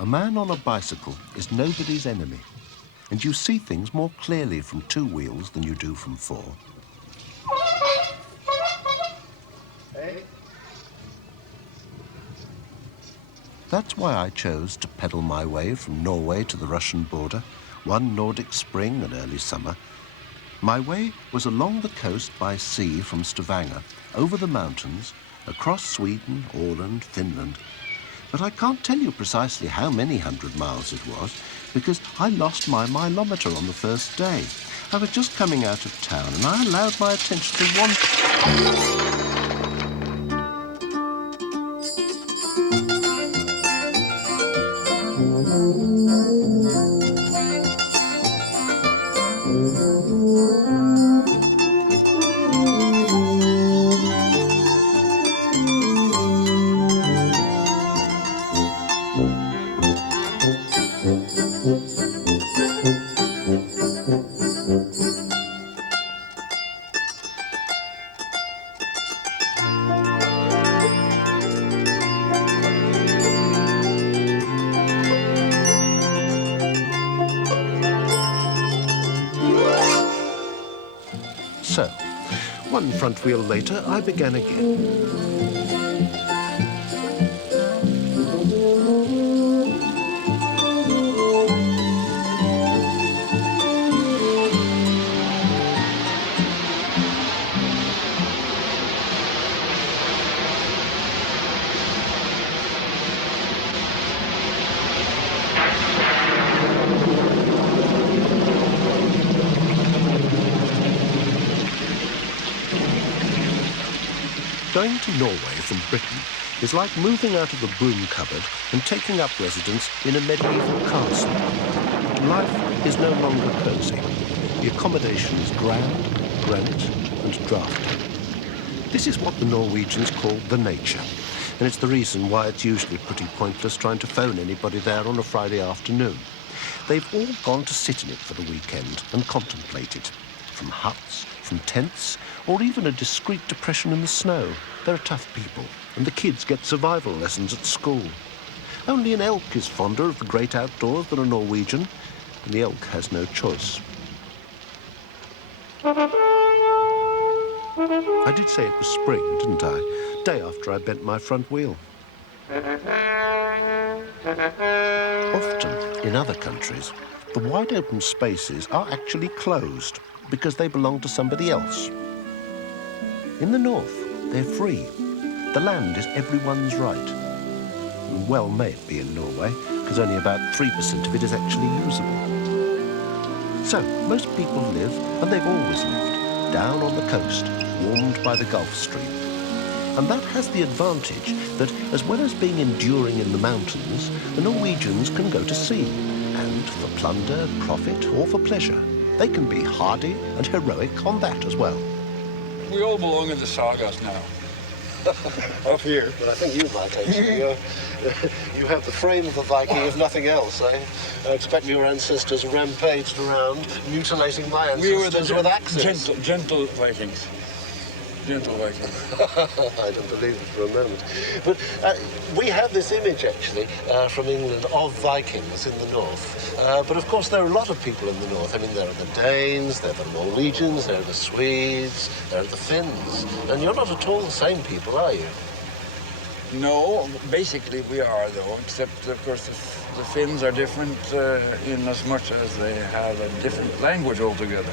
A man on a bicycle is nobody's enemy, and you see things more clearly from 2 wheels than you do from 4. That's why I chose to pedal my way from Norway to the Russian border, one Nordic spring and early summer. My way was along the coast by sea from Stavanger, over the mountains, across Sweden, Åland, Finland. But I can't tell you precisely how many 100 miles it was, because I lost my mileometer on the first day. I was just coming out of town and I allowed my attention to wander. So, one front wheel later, I began again. Going to Norway from Britain is like moving out of the broom cupboard and taking up residence in a medieval castle. Life is no longer cosy. The accommodation is grand, granite and drafty. This is what the Norwegians call the nature, and it's the reason why it's usually pretty pointless trying to phone anybody there on a Friday afternoon. They've all gone to sit in it for the weekend and contemplate it. From huts, from tents, or even a discreet depression in the snow. They're tough people, and the kids get survival lessons at school. Only an elk is fonder of the great outdoors than a Norwegian, and the elk has no choice. I did say it was spring, didn't I? Day after I bent my front wheel. Often, in other countries, the wide open spaces are actually closed because they belong to somebody else. In the north, they're free. The land is everyone's right. And well may it be in Norway, because only about 3% of it is actually usable. So, most people live, and they've always lived, down on the coast, warmed by the Gulf Stream. And that has the advantage that, as well as being enduring in the mountains, the Norwegians can go to sea, and for plunder, profit, or for pleasure. They can be hardy and heroic on that as well. We all belong in the sagas now. Up here. But I think you might actually. You have the frame of the Viking, if nothing else. I expect your ancestors rampaged around, mutilating my ancestors with axes. Gentle Vikings. Gentle Vikings. I don't believe it for a moment. But we have this image, actually, from England of Vikings in the north. But, of course, there are a lot of people in the north. I mean, there are the Danes, there are the Norwegians, there are the Swedes, there are the Finns. And you're not at all the same people, are you? No, basically we are, though, except, of course, the Finns are different in as much as they have a different language altogether.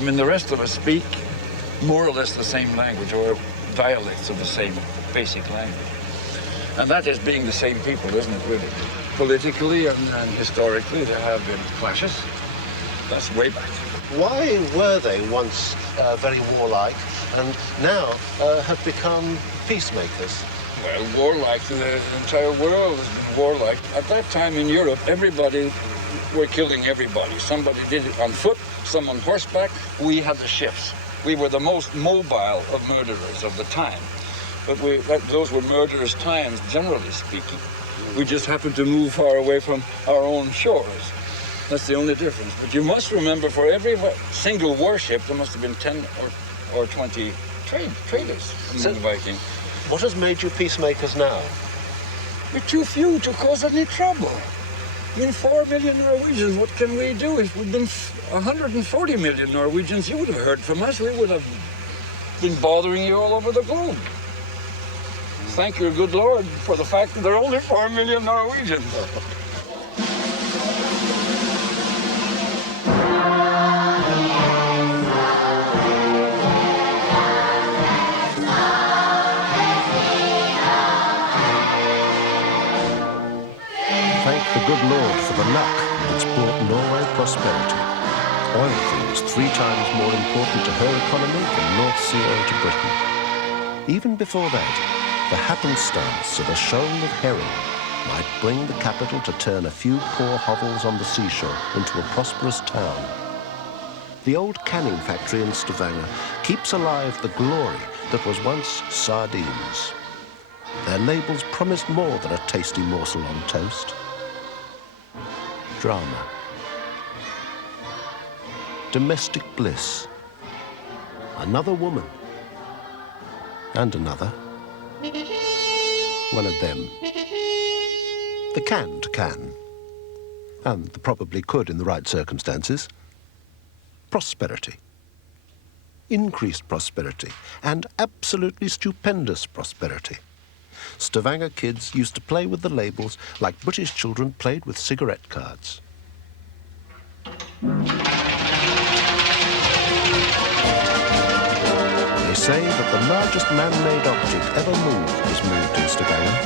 I mean, the rest of us speak more or less the same language, or dialects of the same basic language. And that is being the same people, isn't it, really? Politically and historically, there have been clashes. That's way back. Why were they once very warlike and now have become peacemakers? Well, warlike, the entire world has been warlike. At that time in Europe, everybody were killing everybody. Somebody did it on foot, some on horseback. We had the ships. We were the most mobile of murderers of the time. But those were murderous times, generally speaking. We just happened to move far away from our own shores. That's the only difference. But you must remember, for every single warship, there must have been 10 or 20 traders among the Vikings. What has made you peacemakers now? We're too few to cause any trouble. I mean, 4 million Norwegians, what can we do? If we'd been 140 million Norwegians, you would have heard from us. We would have been bothering you all over the globe. Thank your good Lord for the fact that there are only 4 million Norwegians. Thank the good Lord for the luck that's brought Norway prosperity. Oil fields 3 times more important to her economy than North Sea oil to Britain. Even before that, the happenstance of a shoal of herring might bring the capital to turn a few poor hovels on the seashore into a prosperous town. The old canning factory in Stavanger keeps alive the glory that was once sardines. Their labels promised more than a tasty morsel on toast. Drama. Domestic bliss. Another woman. And another. One of them. The canned can. And the probably could in the right circumstances. Prosperity. Increased prosperity. And absolutely stupendous prosperity. Stavanger kids used to play with the labels like British children played with cigarette cards. They say that the largest man-made object ever moved was moved in Stavanger.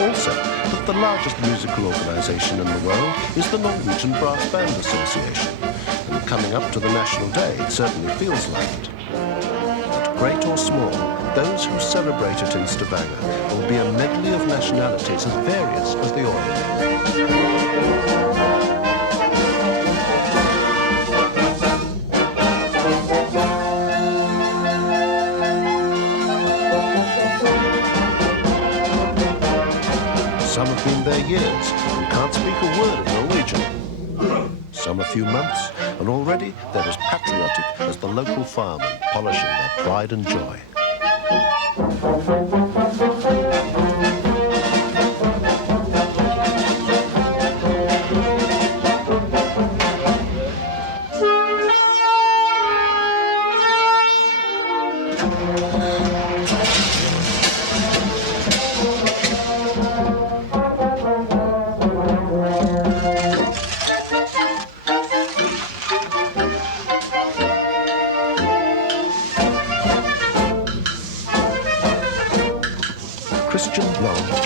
Also, that the largest musical organisation in the world is the Norwegian Brass Band Association. And coming up to the National Day, it certainly feels like it. But great or small, those who celebrate it in Stavanger will be a medley of nationalities as various as the oil. Some have been there years and can't speak a word of Norwegian. Some a few months, and already they're as patriotic as the local firemen polishing their pride and joy.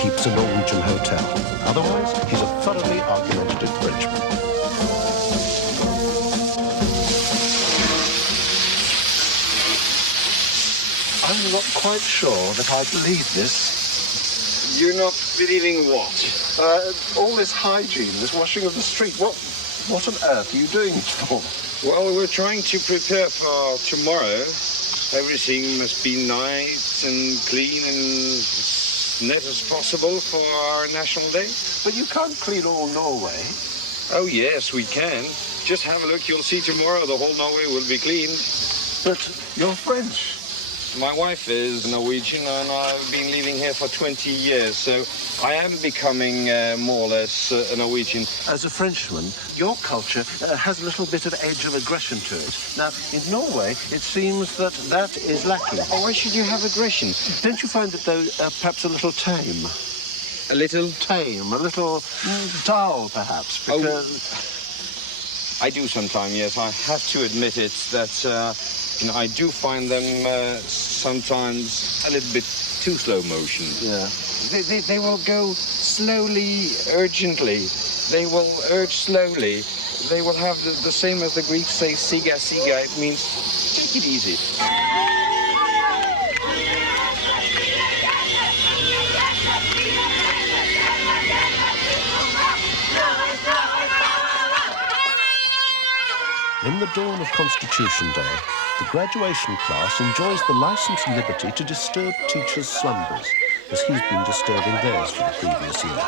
Keeps a Norwegian hotel. Otherwise, he's a thoroughly argumentative Frenchman. I'm not quite sure that I believe this. You're not believing what? All this hygiene, this washing of the street, what on earth are you doing it for? Well, we're trying to prepare for tomorrow. Everything must be nice and clean and net as possible for our National Day. But you can't clean all Norway. Oh, yes, we can. Just have a look. You'll see tomorrow the whole Norway will be cleaned. But you're French. My wife is Norwegian, and I've been living here for 20 years, so I am becoming more or less a Norwegian. As a Frenchman, your culture has a little bit of edge of aggression to it. Now, in Norway, it seems that is lacking. Why should you have aggression? Don't you find it, though, perhaps a little tame? A little? Tame, a little dull, perhaps, because... I do sometimes, yes. I have to admit it, that I do find them sometimes a little bit too slow motion. Yeah. They will go slowly, urgently. They will urge slowly. They will have the same as the Greeks say, siga, siga. It means take it easy. In the dawn of Constitution Day, the graduation class enjoys the licensed liberty to disturb teachers' slumbers, as he's been disturbing theirs for the previous year.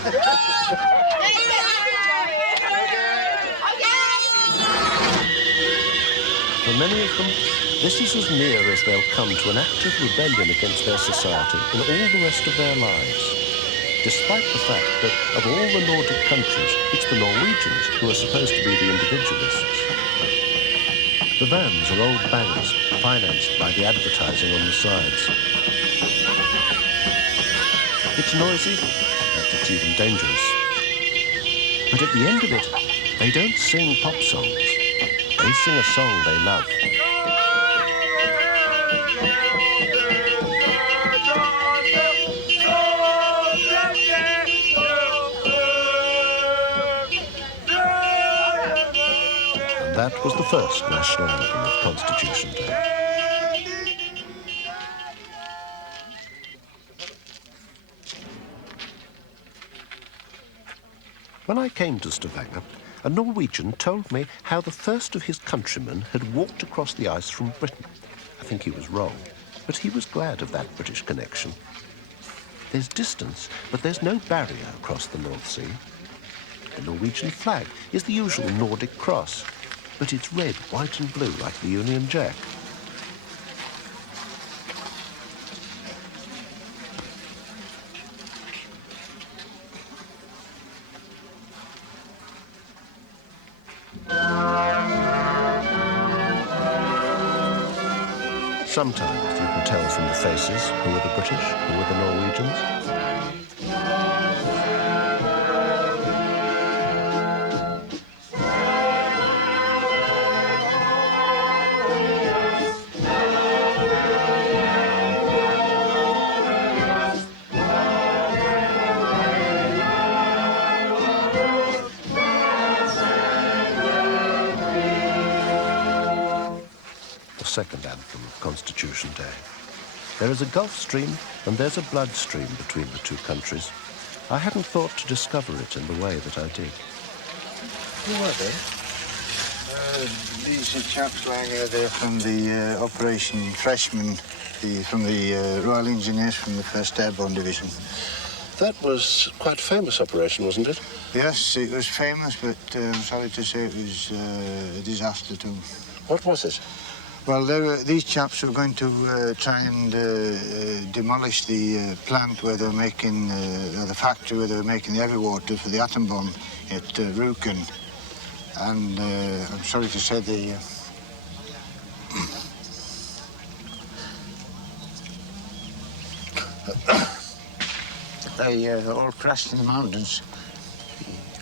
For many of them, this is as near as they'll come to an active rebellion against their society in all the rest of their lives, despite the fact that of all the Nordic countries, it's the Norwegians who are supposed to be the individualists. The vans are old bangers, financed by the advertising on the sides. It's noisy, perhaps it's even dangerous. But at the end of it, they don't sing pop songs. They sing a song they love. And that was the first national anthem of Constitution Day. When I came to Stavanger, a Norwegian told me how the first of his countrymen had walked across the ice from Britain. I think he was wrong, but he was glad of that British connection. There's distance, but there's no barrier across the North Sea. The Norwegian flag is the usual Nordic cross, but it's red, white and blue like the Union Jack. Sometimes you can tell from the faces who are the British, who are the Norwegians. Second anthem of Constitution Day. There is a Gulf Stream and there's a blood stream between the two countries. I hadn't thought to discover it in the way that I did. Who are they? These are chaps lying there from the Operation Freshman, from the Royal Engineers from the 1st Airborne Division. That was quite a famous operation, wasn't it? Yes, it was famous, but I'm sorry to say it was a disaster too. What was it? Well, these chaps were going to try and demolish the plant where they were making, the factory where they were making the heavy water for the atom bomb at Rüken. And I'm sorry to say they all crashed in the mountains.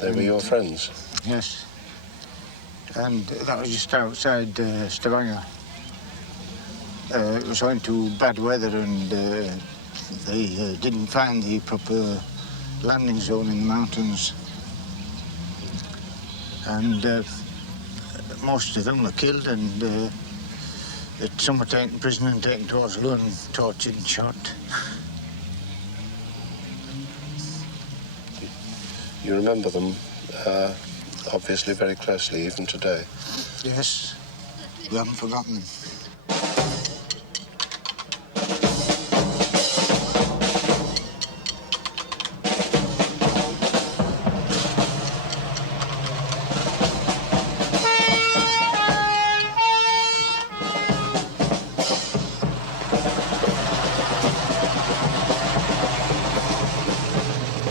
They were your friends? Yes. And that was just outside Stavanger. It was owing to bad weather and they didn't find the proper landing zone in the mountains. And most of them were killed and some were taken prisoner and taken to Oslo and tortured and shot. You remember them, obviously, very closely, even today. Yes, we haven't forgotten them.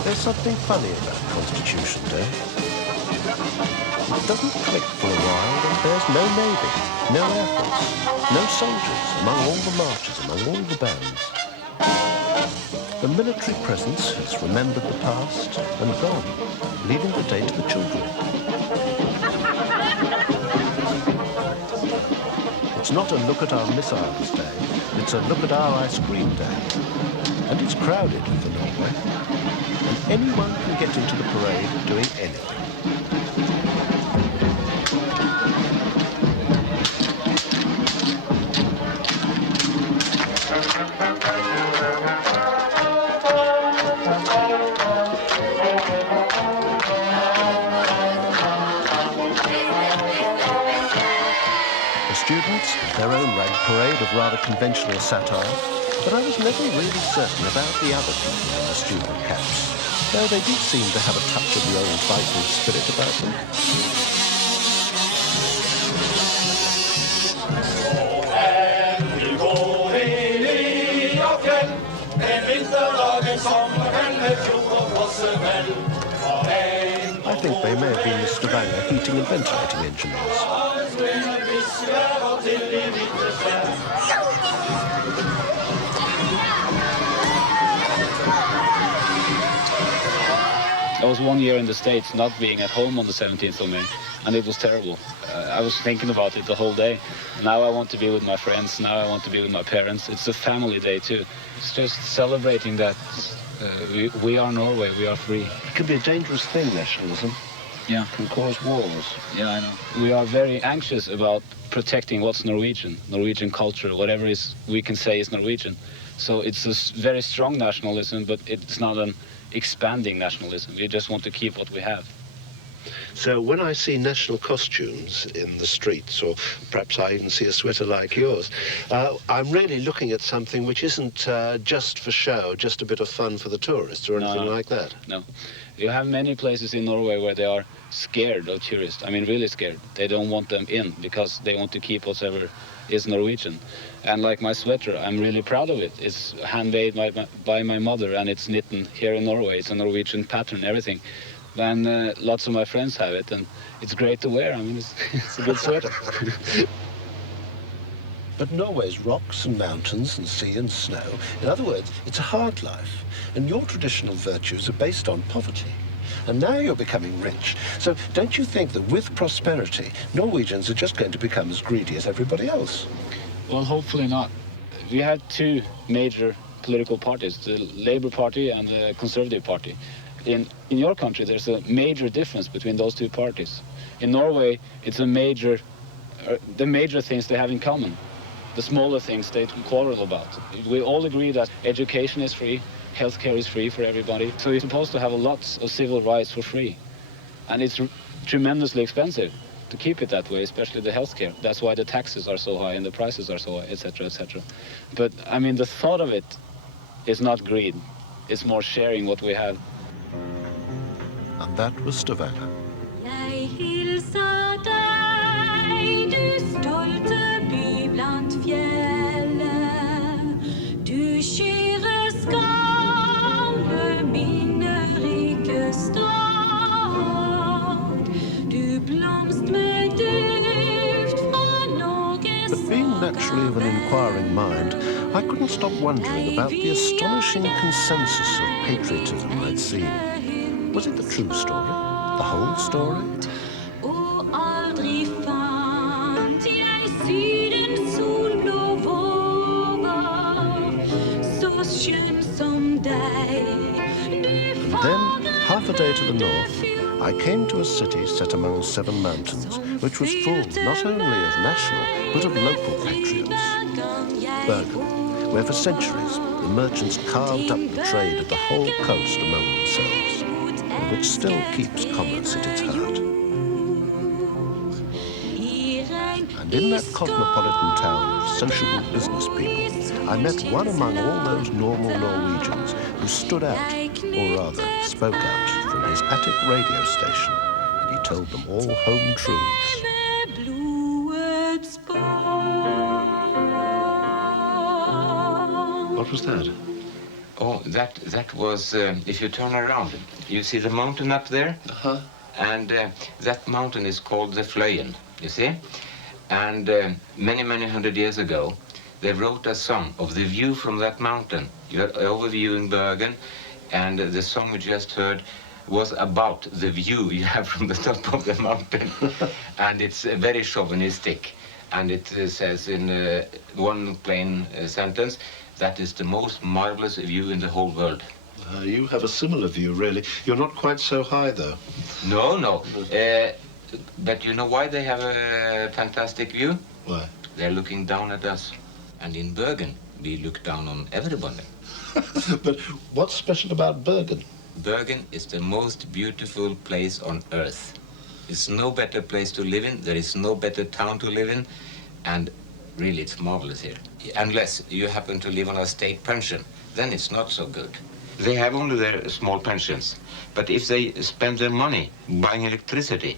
There's something funny about Constitution Day. It doesn't click for a while, and there's no navy, no air force, no soldiers among all the marches, among all the bands. The military presence has remembered the past and gone, leaving the day to the children. It's not a look at our missiles day, it's a look at our ice cream day. And it's crowded for Norway. And anyone can get into the parade doing anything. The students have their own rag parade of rather conventional satire, but I was never really certain about the other people in the student caps. though they did seem to have a touch of the old Viking spirit about them. I think they may have been the Stavanger heating and ventilating engineers. I was 1 year in the States not being at home on the 17th of May, and it was terrible. I was thinking about it the whole day. Now I want to be with my friends, now I want to be with my parents. It's a family day too. It's just celebrating that we are Norway, we are free. It can be a dangerous thing, nationalism. Yeah. It can cause wars. Yeah, I know. We are very anxious about protecting what's Norwegian, Norwegian culture, whatever is we can say is Norwegian. So it's a very strong nationalism, but it's not an expanding nationalism. We just want to keep what we have. So when I see national costumes in the streets, or perhaps I even see a sweater like yours, I'm really looking at something which isn't just for show, just a bit of fun for the tourists or anything like that. No. You have many places in Norway where they are scared of tourists. I mean, really scared. They don't want them in because they want to keep whatever is Norwegian. And like my sweater, I'm really proud of it. It's handmade by my mother, and it's knitted here in Norway. It's a Norwegian pattern, everything. And lots of my friends have it, and it's great to wear. I mean, it's a good sweater. But Norway's rocks and mountains and sea and snow. In other words, it's a hard life. And your traditional virtues are based on poverty. And now you're becoming rich. So don't you think that with prosperity, Norwegians are just going to become as greedy as everybody else? Well, hopefully not. We have two major political parties, the Labour Party and the Conservative Party. In your country, there's a major difference between those two parties. In Norway, it's the major things they have in common. The smaller things they quarrel about. We all agree that education is free, healthcare is free for everybody. So you're supposed to have lots of civil rights for free. And it's tremendously expensive to keep it that way, especially the healthcare. That's why the taxes are so high and the prices are so high, etc., etc. But, I mean, the thought of it is not greed. It's more sharing what we have. And that was Stavanger. Jeg hilser deg, du stolte by blant fjelle. Du skyre gamle minnerike stad. Du blomst med duft fra Norges But being naturally of an inquiring mind, I couldn't stop wondering about the astonishing consensus of patriotism I'd seen. Was it the true story? The whole story? Og aldri fant jeg Sydens solblå våger, så skjønn som deg. And then, half a day to the north, I came to a city set among 7 mountains, which was full not only of national, but of local patriots. Bergen, where for centuries the merchants carved up the trade of the whole coast among themselves, and which still keeps commerce at its heart. And in that cosmopolitan town of sociable business people, I met one among all those normal Norwegians who stood out, or rather spoke out, from his attic radio station, and he told them all home truths. What was that? Oh, that was, if you turn around, you see the mountain up there? Uh-huh. And that mountain is called the Fløyen, you see? And many, many hundred years ago, they wrote a song of the view from that mountain. You're overviewing Bergen, and the song we just heard was about the view you have from the top of the mountain. And it's very chauvinistic. And it says in one plain sentence, that is the most marvelous view in the whole world. You have a similar view, really. You're not quite so high, though. No. But you know why they have a fantastic view? Why? They're looking down at us. And in Bergen, we look down on everybody. But what's special about Bergen? Bergen is the most beautiful place on earth. It's no better place to live in. There is no better town to live in. And really, it's marvelous here. Unless you happen to live on a state pension, then it's not so good. They have only their small pensions. But if they spend their money buying electricity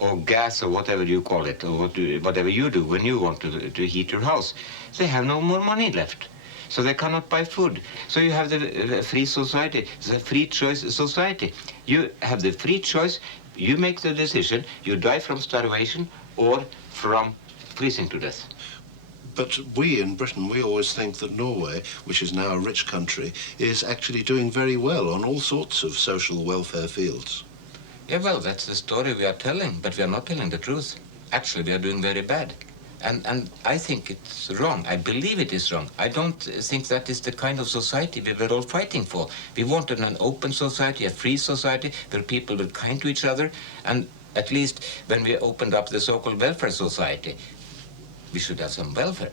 or gas or whatever you call it, or whatever you do when you want to heat your house, they have no more money left. So they cannot buy food. So you have the free society, the free choice society. You have the free choice, you make the decision, you die from starvation or from freezing to death. But we in Britain, we always think that Norway, which is now a rich country, is actually doing very well on all sorts of social welfare fields. Yeah, well, that's the story we are telling, but we are not telling the truth. Actually, we are doing very bad. And I think it's wrong. I believe it is wrong. I don't think that is the kind of society we were all fighting for. We wanted an open society, a free society, where people were kind to each other. And at least when we opened up the so-called welfare society, we should have some welfare.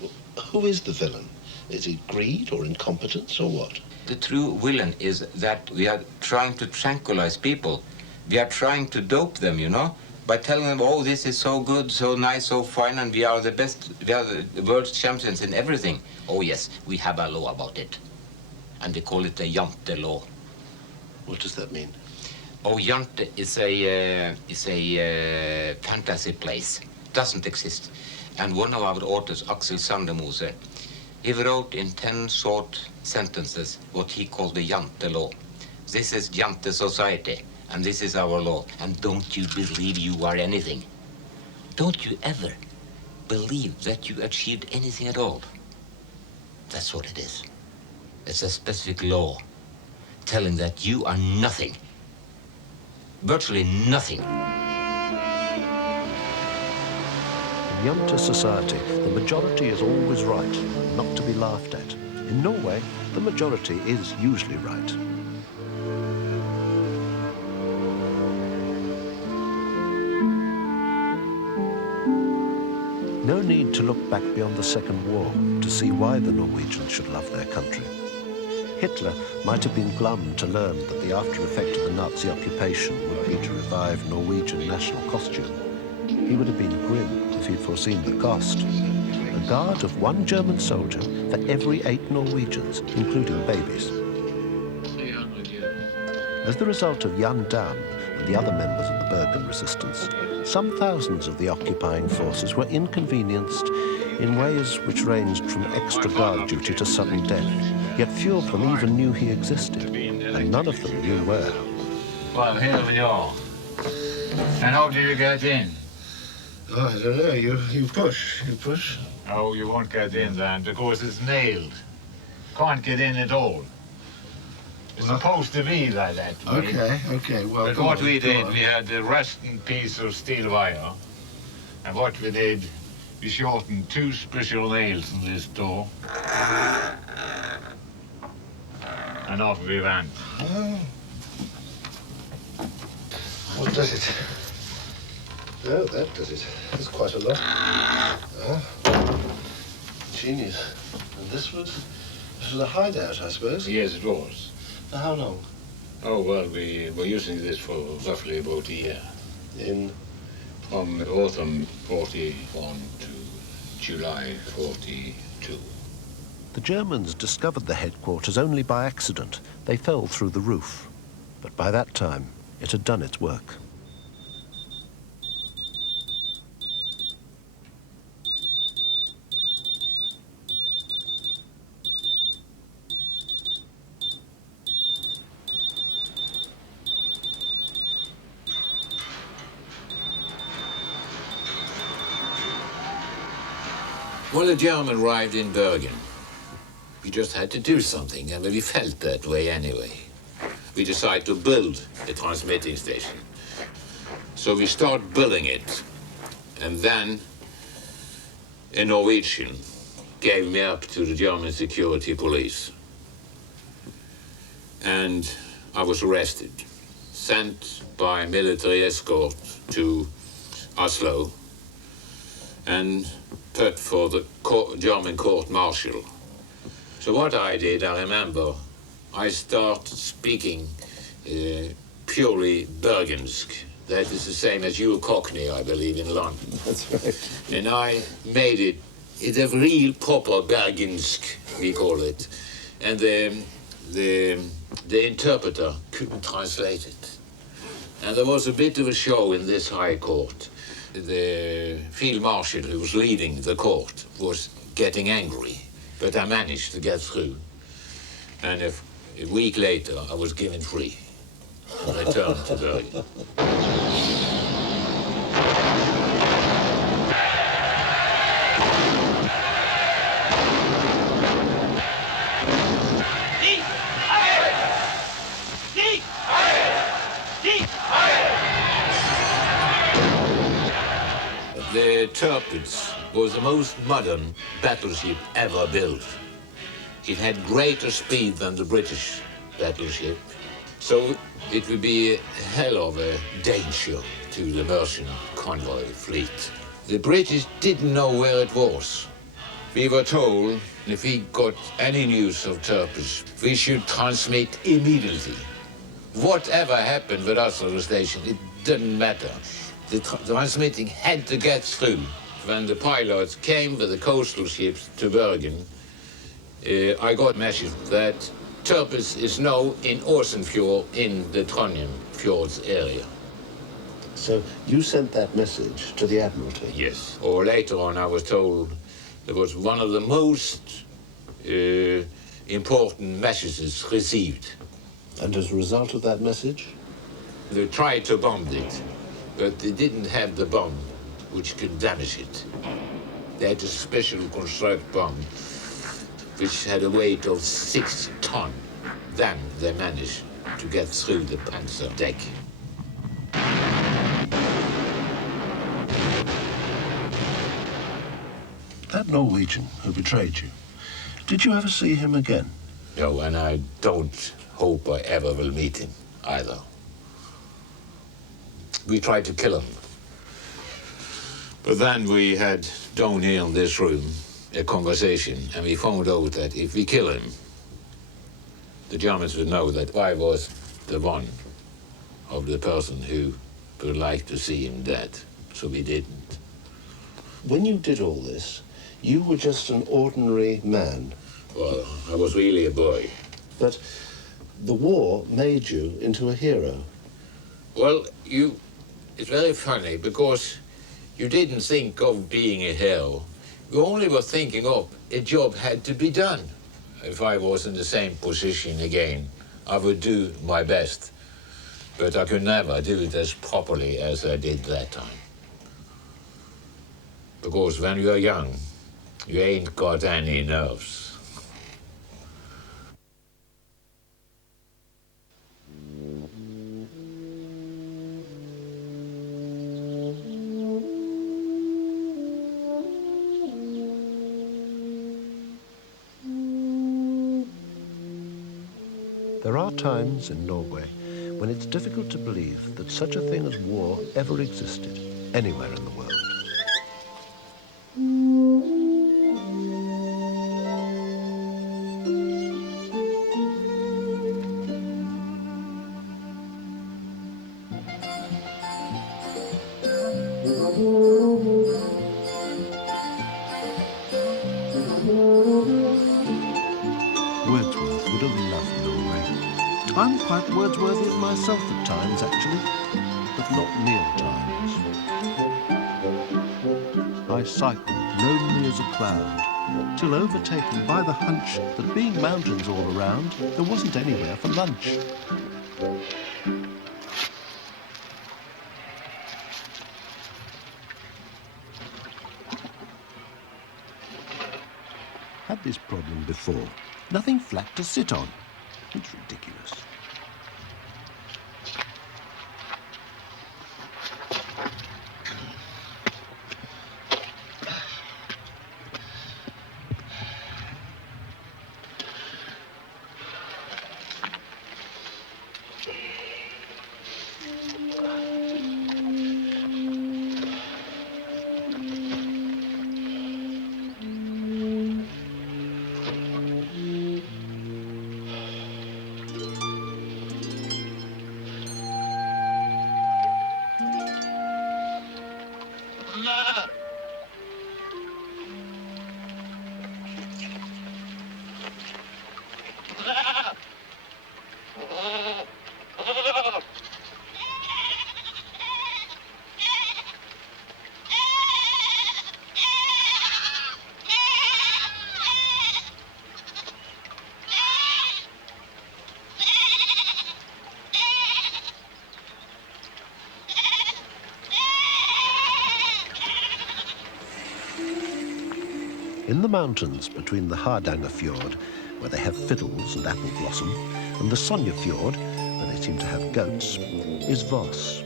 Well, who is the villain? Is it greed or incompetence or what? The true villain is that we are trying to tranquilize people. We are trying to dope them, you know, by telling them, oh, this is so good, so nice, so fine, and we are the best, we are the world's champions in everything. Oh, yes, we have a law about it. And we call it the Jante law. What does that mean? Oh, Jante is a fantasy place. Doesn't exist. And one of our authors, Axel Sandemose, he wrote in 10 short sentences what he called the Jante law. This is Jante society. And this is our law. And don't you believe you are anything. Don't you ever believe that you achieved anything at all. That's what it is. It's a specific law telling that you are nothing. Virtually nothing. In Jante society, the majority is always right, not to be laughed at. In Norway, the majority is usually right. No need to look back beyond the Second War to see why the Norwegians should love their country. Hitler might have been glum to learn that the after effect of the Nazi occupation would be to revive Norwegian national costume. He would have been grim if he'd foreseen the cost. A guard of 1 German soldier for every 8 Norwegians, including babies. As the result of Jan Dan and the other members of the Bergen resistance, some thousands of the occupying forces were inconvenienced in ways which ranged from extra guard duty to sudden death. Yet few of them even knew he existed, and none of them knew where. Well, here we are. And how do you get in? Oh, I don't know. You push. You push. Oh, you won't get in then, because it's nailed. Can't get in at all. It's supposed to be like that. Okay. Well, but what we did, we had a rusting piece of steel wire. And what we did, we shortened 2 special nails in this door. And off we went. Oh. What does it? Oh, that does it. That's quite a lot. Genius. And this was a hideout, I suppose? Yes, it was. For how long? Oh, well, we were using this for roughly about a year. From autumn 41 to July 42. The Germans discovered the headquarters only by accident. They fell through the roof. But by that time, it had done its work. Well, the German arrived in Bergen. We just had to do something, and we felt that way anyway. We decided to build a transmitting station. So we started building it, and then a Norwegian gave me up to the German security police. And I was arrested, sent by military escort to Oslo, and put for the German court-martial. So what I did, I remember, I started speaking purely Bergensk. That is the same as you Cockney, I believe, in London. That's right. And I made it a real proper Bergensk, we call it. And the interpreter couldn't translate it. And there was a bit of a show in this high court. The field marshal who was leading the court was getting angry, but I managed to get through. And a week later, I was given free. I returned to Bergen. The Tirpitz was the most modern battleship ever built. It had greater speed than the British battleship, so it would be a hell of a danger to the Merchant convoy fleet. The British didn't know where it was. We were told if we got any news of Tirpitz, we should transmit immediately. Whatever happened with us on the station, it didn't matter. The transmitting had to get through. When the pilots came with the coastal ships to Bergen, I got a message that Tirpitz is now in Åsenfjord in the Trondheim Fjords area. So you sent that message to the Admiralty? Yes. Or later on I was told there was one of the most important messages received. And as a result of that message? They tried to bomb it, but they didn't have the bomb which could damage it. They had a special construct bomb which had a weight of 6 tons. Then they managed to get through the panzer deck. That Norwegian who betrayed you, did you ever see him again? No, and I don't hope I ever will meet him either. We tried to kill him. But then we had down here in this room a conversation, and we found out that if we kill him, the Germans would know that I was the one of the person who would like to see him dead. So we didn't. When you did all this, you were just an ordinary man. Well, I was really a boy. But the war made you into a hero. Well, it's very funny because you didn't think of being a hero. You only were thinking of a job had to be done. If I was in the same position again, I would do my best. But I could never do it as properly as I did that time. Because when you're young, you ain't got any nerves. There are times in Norway when it's difficult to believe that such a thing as war ever existed anywhere in the world. Wordsworth would have loved Norway. I'm quite Wordsworthy myself at times, actually, but not meal times. I cycled lonely as a cloud, till overtaken by the hunch that being mountains all around, there wasn't anywhere for lunch. Had this problem before. Nothing flat to sit on. It's ridiculous. In the mountains between the Hardanger Fjord, where they have fiddles and apple blossom, and the Sonja Fjord, where they seem to have goats, is Voss,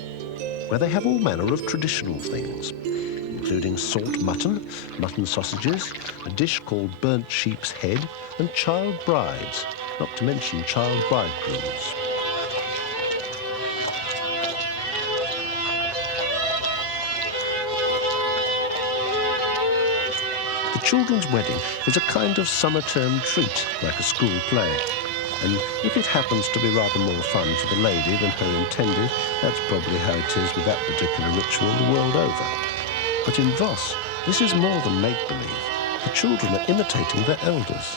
where they have all manner of traditional things, including salt mutton, mutton sausages, a dish called burnt sheep's head, and child brides, not to mention child bridegrooms. The children's wedding is a kind of summer term treat, like a school play. And if it happens to be rather more fun for the lady than her intended, that's probably how it is with that particular ritual the world over. But in Voss, this is more than make-believe. The children are imitating their elders.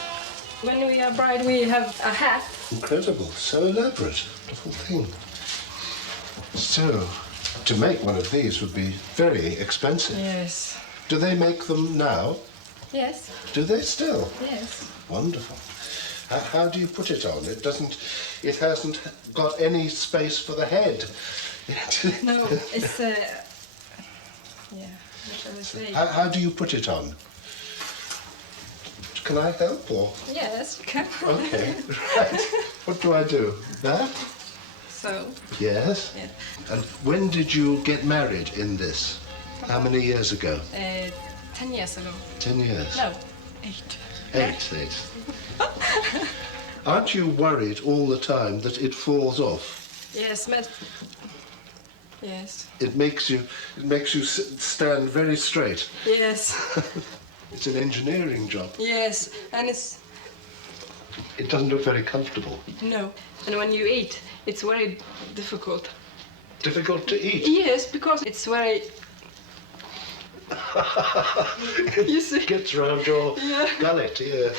When we are bride, we have a hat. Incredible, so elaborate, the whole thing. So, to make one of these would be very expensive. Yes. Do they make them now? Yes. Do they still? Yes. Wonderful. How do you put it on? It hasn't got any space for the head. No, it's, yeah, what shall I say? How do you put it on? Can I help, or? Yes, you can. Okay, right. What do I do? That? So? Yes. Yeah. And when did you get married in this? How many years ago? 10 years ago. 10 years? No, 8. 8. Aren't you worried all the time that it falls off? Yes, but... Yes. It makes you stand very straight. Yes. It's an engineering job. Yes, and it's... It doesn't look very comfortable. No, and when you eat, it's very difficult. Difficult to eat? Yes, because it's very... You see? It gets round your gullet, yeah.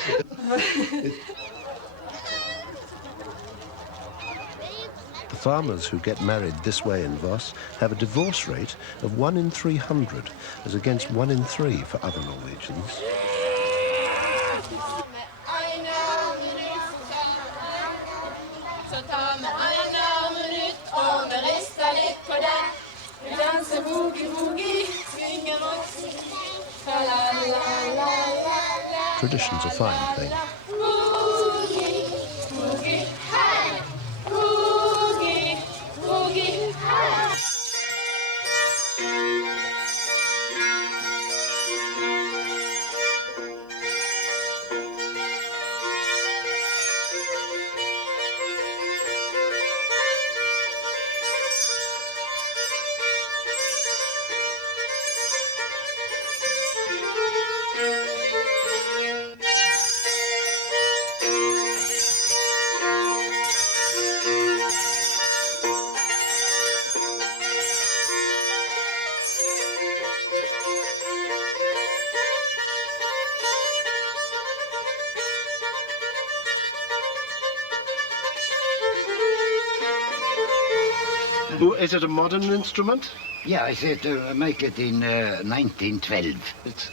The farmers who get married this way in Voss have a divorce rate of 1 in 300, as against 1 in 3 for other Norwegians. Tradition's a fine thing. Is it a modern instrument? Yeah, I said make it in 1912.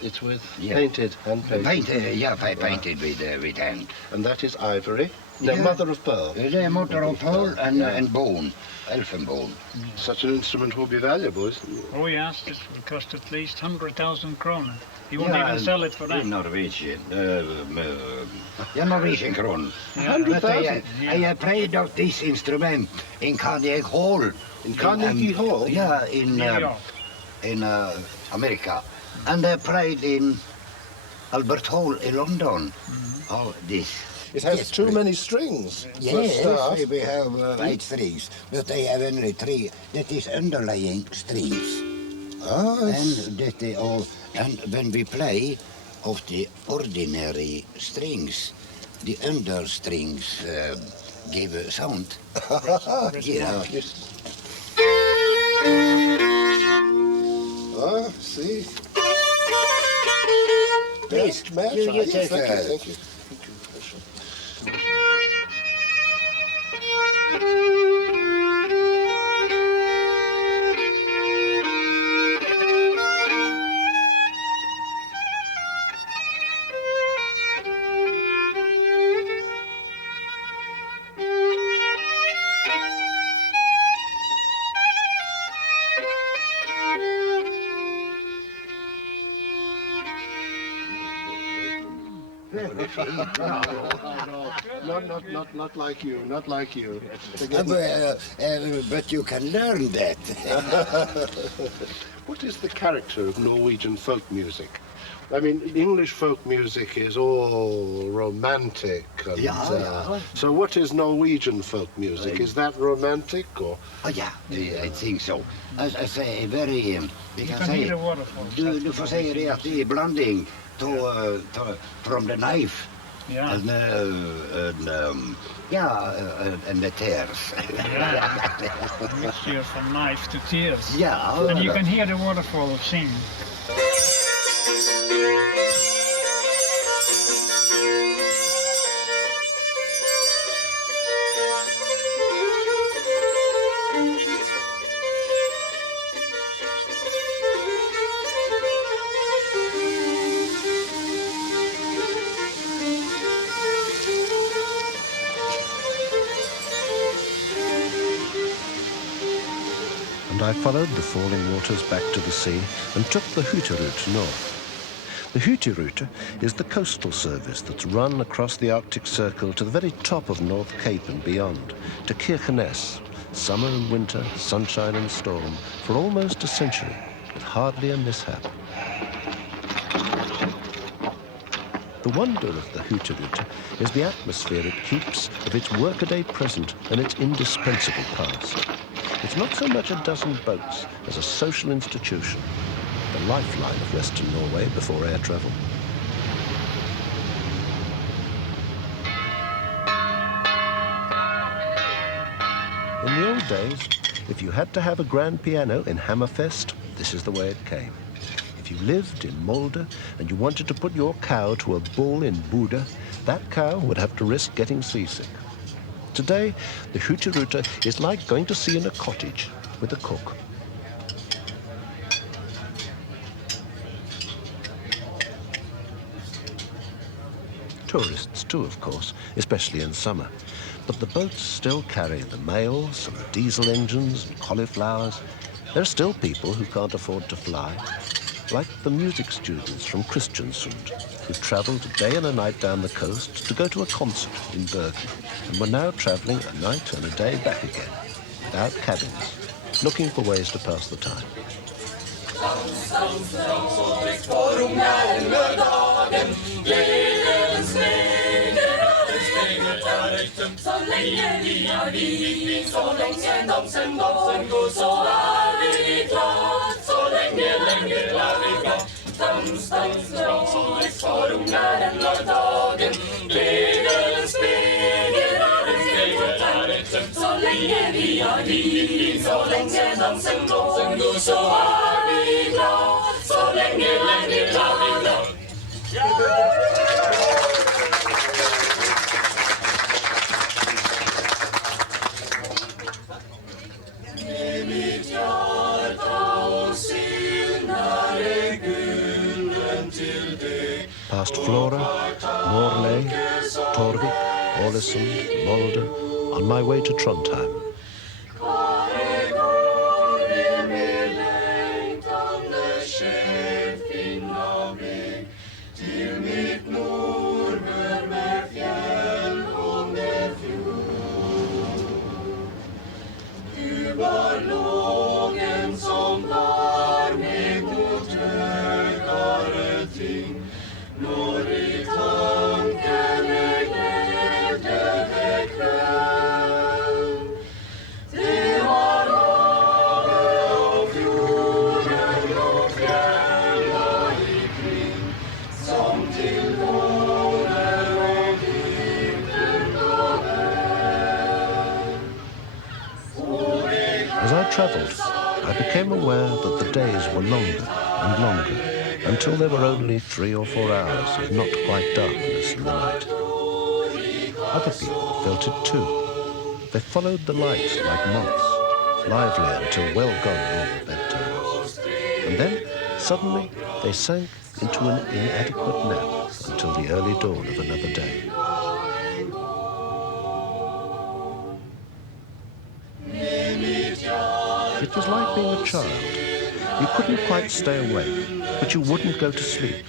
It's with Yeah. painted, hand-painted? Painted with hand. And that is ivory? No, Yeah. mother of pearl? The mother of pearl and bone, elfin bone. Such an instrument will be valuable, isn't it? Oh yes, it will cost at least 100,000 kroner. You won't even sell it for that. Norwegian. Norwegian kron. 100,000? I played out this instrument in Carnegie Hall. In Carnegie Hall? Yeah, in America. And I played in Albert Hall in London. All this. It has too many strings. Yes, we have 8 strings, but I have only 3. That is underlying strings. And that they all. And when we play of the ordinary strings, the understrings give a sound. Yeah. See? Please, match. you Yes, take thank you. Not like you, not like you. But you can learn that. What is the character of Norwegian folk music? I mean, English folk music is all romantic. And, so what is Norwegian folk music? Is that romantic or? Oh, yeah, I think so. I say very... Du kan hear the waterfall. Du får säga det att det är blandning from the knife. Yeah. And the tears. Yeah. Mixture from knife to tears. Yeah. And you can hear the waterfall sing. And I followed the falling waters back to the sea and took the Hurtigrute north. The Hurtigrute is the coastal service that's run across the Arctic Circle to the very top of North Cape and beyond, to Kirkenes, summer and winter, sunshine and storm, for almost a century, with hardly a mishap. The wonder of the Hurtigrute is the atmosphere it keeps of its workaday present and its indispensable past. It's not so much a dozen boats as a social institution, the lifeline of Western Norway before air travel. In the old days, if you had to have a grand piano in Hammerfest, this is the way it came. If you lived in Molde and you wanted to put your cow to a bull in Buda, that cow would have to risk getting seasick. Today, the Hurtigrute is like going to sea in a cottage with a cook. Tourists too, of course, especially in summer. But the boats still carry the mails and the diesel engines and cauliflowers. There are still people who can't afford to fly, like the music students from Kristiansund, who travelled a day and a night down the coast to go to a concert in Bergen, and were now travelling a night and a day back again, without cabins, looking for ways to pass the time. Så länge vi har Viking, så länge dansen går, så vi glad. Så länge vi glad. Dans, dans, dans, för ungaren lördagen. Glädjen speglar så länge vi har Viking, så länge dansen går, så vi glad. Så länge vi glad. Past Flora, Morley, Torvik, Ålesund, Molde, on my way to Trondheim. As I travelled, I became aware that the days were longer and longer, until there were only 3 or 4 hours of not quite darkness in the night. Other people felt it too. They followed the lights like moths, lively until well gone normal bedtimes. And then, suddenly, they sank into an inadequate nap until the early dawn of another day. It was like being a child. You couldn't quite stay awake, but you wouldn't go to sleep.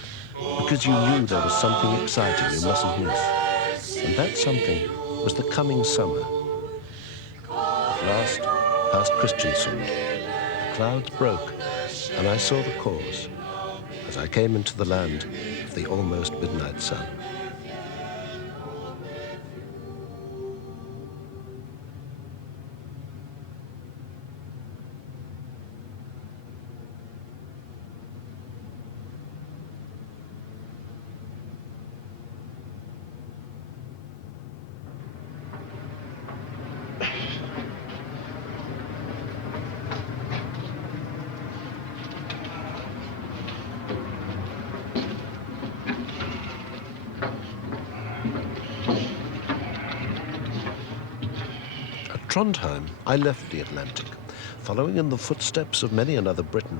because you knew there was something exciting you mustn't miss. And that something was the coming summer. At last, past Christiansund, the clouds broke, and I saw the cause as I came into the land of the almost midnight sun. Trondheim, I left the Atlantic, following in the footsteps of many another Briton,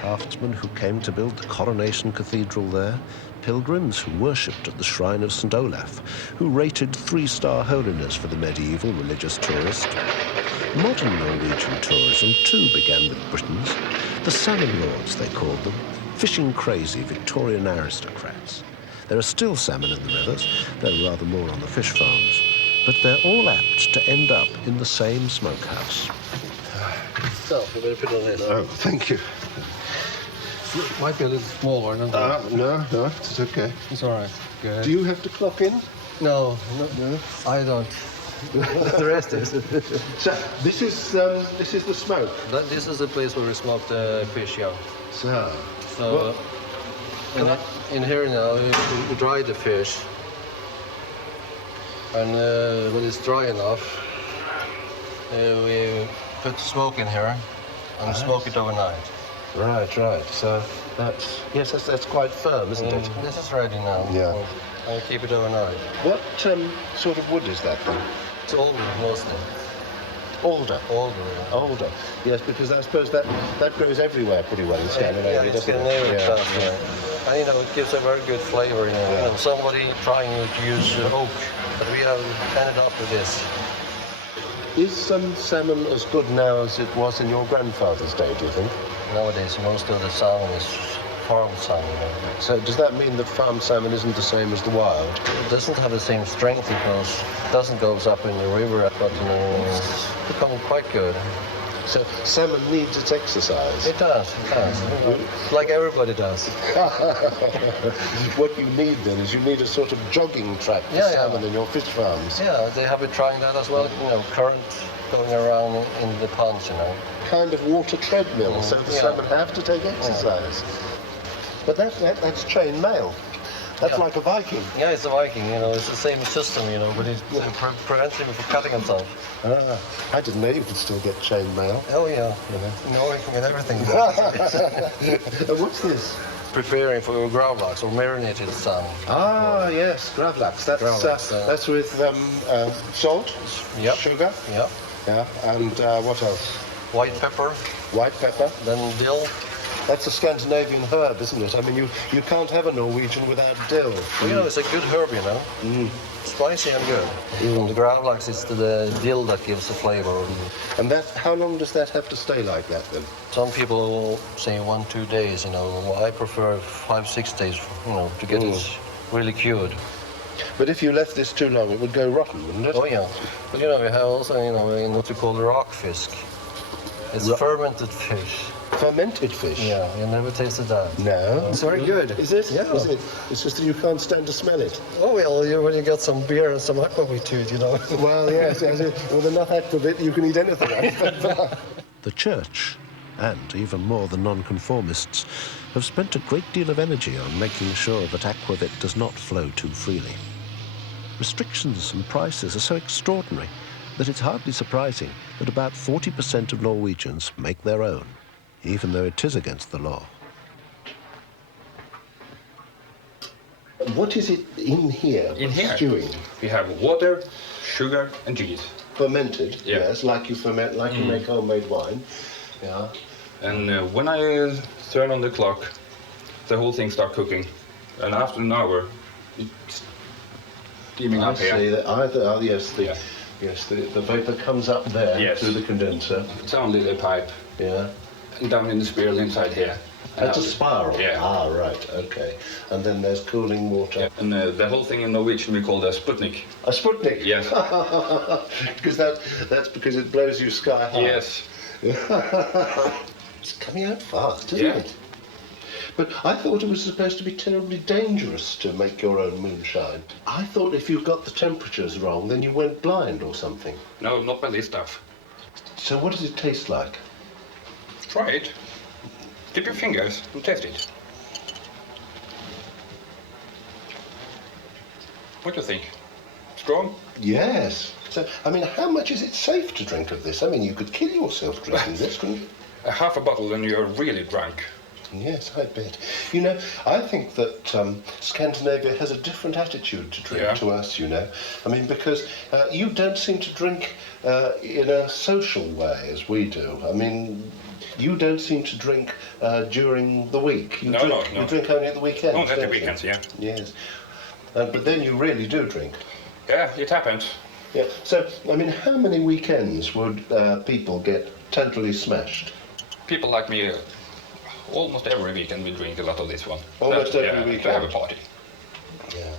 craftsmen who came to build the Coronation Cathedral there, pilgrims who worshipped at the shrine of St. Olaf, who rated 3-star holiness for the medieval religious tourist. Modern Norwegian tourism too began with Britons, the salmon lords they called them, fishing-crazy Victorian aristocrats. There are still salmon in the rivers, though rather more on the fish farms. But they're all apt to end up in the same smokehouse. So, you better put it on this. Oh, thank you. It might be a little smaller, isn't it? No, it's okay. It's all right. Good. Do you have to clock in? No, I don't. The rest is. So, this is the smoke? This is the place where we smoke the fish, yeah. So in here now, we dry the fish. And when it's dry enough, we put the smoke in here and smoke it overnight. Right. So that's quite firm, isn't it? This is ready now. Yeah. And keep it overnight. What sort of wood is that then? It's alder mostly. Alder? Alder. Yes, because I suppose that grows everywhere pretty well in Scandinavia, doesn't it? Yeah. And it gives a very good flavor. Somebody trying to use oak, but we have ended up with this. Is salmon as good now as it was in your grandfather's day, do you think? Nowadays, most of the salmon is farm salmon. So does that mean that farm salmon isn't the same as the wild? It doesn't have the same strength because it doesn't go up in the river, but it's becoming quite good. So salmon needs its exercise? It does. Like everybody does. What you need then is you need a sort of jogging track for salmon in your fish farms. Yeah, they have been trying that as well. Current going around in the ponds, Kind of water treadmill, so the salmon have to take exercise. But that's chain mail. That's like a Viking. Yeah, it's a Viking, it's the same system, but it prevents him from cutting himself. I didn't know you could still get chain mail. Oh, yeah. No, you can get everything. And what's this? Preparing for gravlax or marinated salmon. Ah, yes, gravlax. That's with salt, sugar. Yeah, and what else? White pepper. White pepper. Then dill. That's a Scandinavian herb, isn't it? I mean, you can't have a Norwegian without dill. Well, it's a good herb, Spicy and good. The gravlax is the dill that gives the flavor. And how long does that have to stay like that then? Some people will say 1-2 days, I prefer 5-6 days, to get it really cured. But if you left this too long, it would go rotten, wouldn't it? Oh, yeah. But, we have also, what we call the rockfisk. It's fermented fish. Fermented fish? Yeah, you never tasted that. No. It's very good. Is it? Yeah. Is it? It's just that you can't stand to smell it. Oh, well, when you got some beer and some aquavit to it, Well, yes. With enough aquavit, you can eat anything. The church, and even more the nonconformists, have spent a great deal of energy on making sure that aquavit does not flow too freely. Restrictions and prices are so extraordinary that it's hardly surprising that about 40% of Norwegians make their own, even though it is against the law. What is it in here? In here, stewing? We have water, sugar, and cheese. Fermented, yes, like you ferment, like you make homemade wine. Yeah. And when I turn on the clock, the whole thing starts cooking. And after an hour, it's steaming up here. Yes, the vapor comes up there through the condenser. It's only the pipe. Yeah. And down in the spiral inside here. That's a spiral? Yeah. Ah, right, okay. And then there's cooling water. Yeah. And the whole thing in Norwegian we call the Sputnik. A Sputnik? Yes. Because that's because it blows you sky high. Yes. It's coming out fast, isn't it? But I thought it was supposed to be terribly dangerous to make your own moonshine. I thought if you got the temperatures wrong, then you went blind or something. No, not by this stuff. So what does it taste like? Try it. Dip your fingers and taste it. What do you think? Strong? Yes. So, I mean, how much is it safe to drink of this? I mean, you could kill yourself drinking this, couldn't you? Half a bottle and you're really drunk. Yes, I bet. You know, I think that Scandinavia has a different attitude to drink to us, you know. I mean, because you don't seem to drink in a social way as we do. I mean, you don't seem to drink during the week. You drink only at the weekends. Only at the weekends, yeah. Yes. But then you really do drink. Yeah, it happens. Yeah. So, I mean, how many weekends would people get totally smashed? People like me, almost every weekend we drink a lot of this one. Almost every weekend? To have a party. Yeah.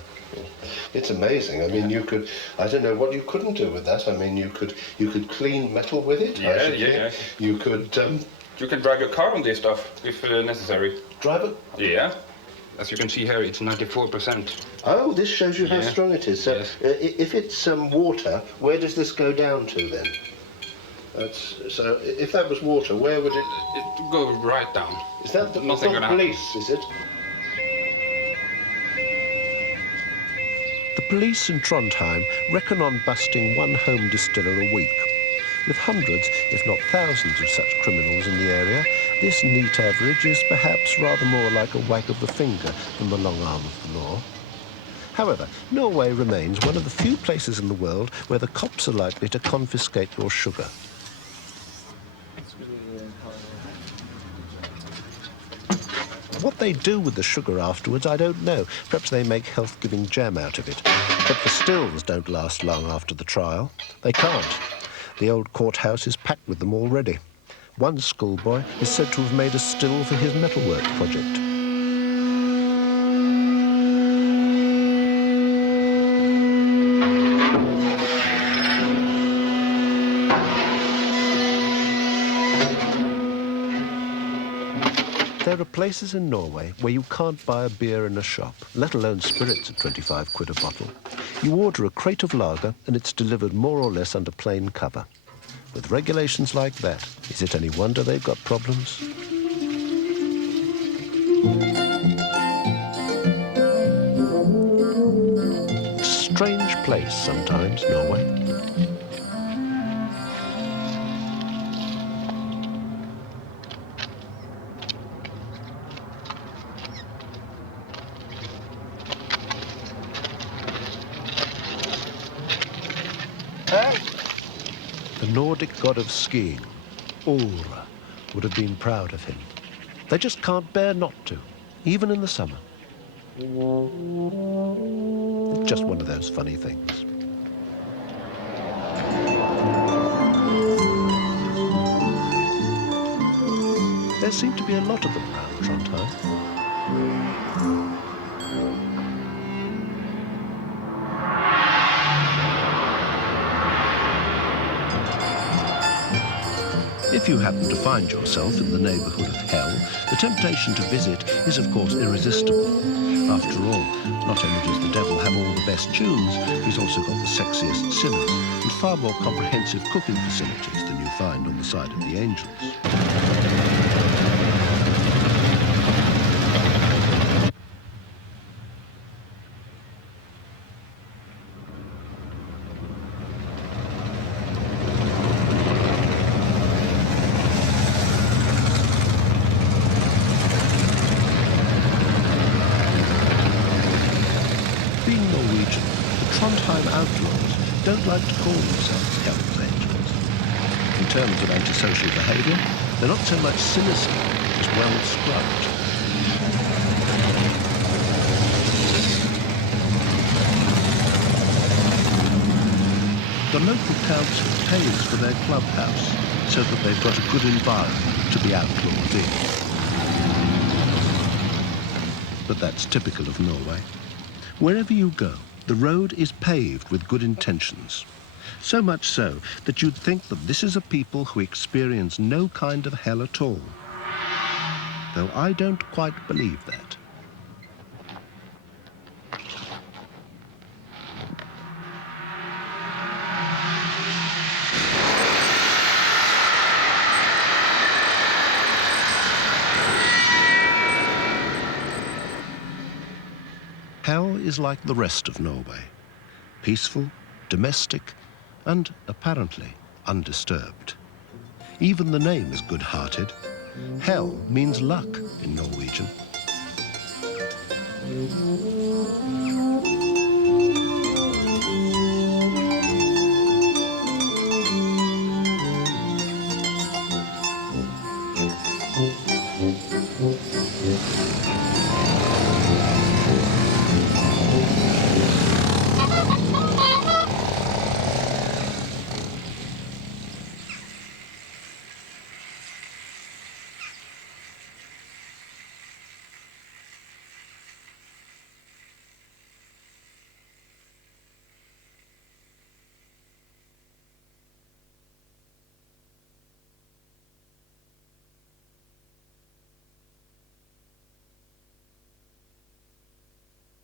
It's amazing. I mean, you could, I don't know what you couldn't do with that. I mean, you could clean metal with it. Yeah. You could... you can drive your car on this stuff if necessary. Drive it? Yeah. As you can see here, it's 94%. Oh, this shows you how strong it is. So, if it's water, where does this go down to then? So, if that was water, where would it... It would go right down. Is that the police, is it? The police in Trondheim reckon on busting one home distiller a week. With hundreds, if not thousands, of such criminals in the area, this neat average is perhaps rather more like a wag of the finger than the long arm of the law. However, Norway remains one of the few places in the world where the cops are likely to confiscate your sugar. What they do with the sugar afterwards, I don't know. Perhaps they make health-giving jam out of it. But the stills don't last long after the trial. They can't. The old courthouse is packed with them already. One schoolboy is said to have made a still for his metalwork project. There are places in Norway where you can't buy a beer in a shop, let alone spirits at 25 quid a bottle. You order a crate of lager and it's delivered more or less under plain cover. With regulations like that, is it any wonder they've got problems? Strange place sometimes, Norway. The Nordic god of skiing, Ulra, would have been proud of him. They just can't bear not to, even in the summer. It's just one of those funny things. There seem to be a lot of them around Trondheim. If you happen to find yourself in the neighbourhood of hell, the temptation to visit is of course irresistible. After all, not only does the devil have all the best tunes, he's also got the sexiest sinners and far more comprehensive cooking facilities than you find on the side of the angels. Being Norwegian, the Trondheim outlaws don't like to call themselves Hell's Angels. In terms of antisocial behaviour, they're not so much sinister as well scrubbed. The local council pays for their clubhouse so that they've got a good environment to be outlaws in. but that's typical of Norway. Wherever you go, the road is paved with good intentions. So much so that you'd think that this is a people who experience no kind of hell at all. Though I don't quite believe that. Hell is like the rest of Norway, peaceful, domestic, and apparently undisturbed. Even the name is good-hearted. Hell means luck in Norwegian.